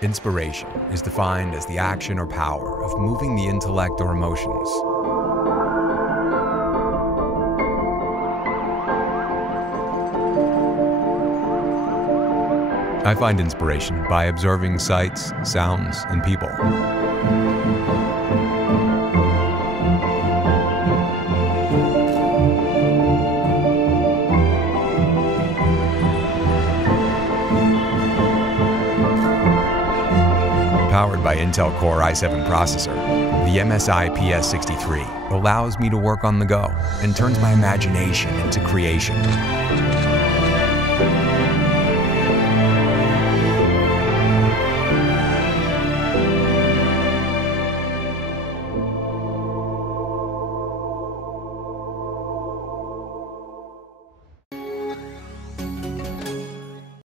Inspiration is defined as the action or power of moving the intellect or emotions. I find inspiration by observing sights, sounds, and people. Powered by Intel Core i7 processor, the MSI PS63 allows me to work on the go and turns my imagination into creation.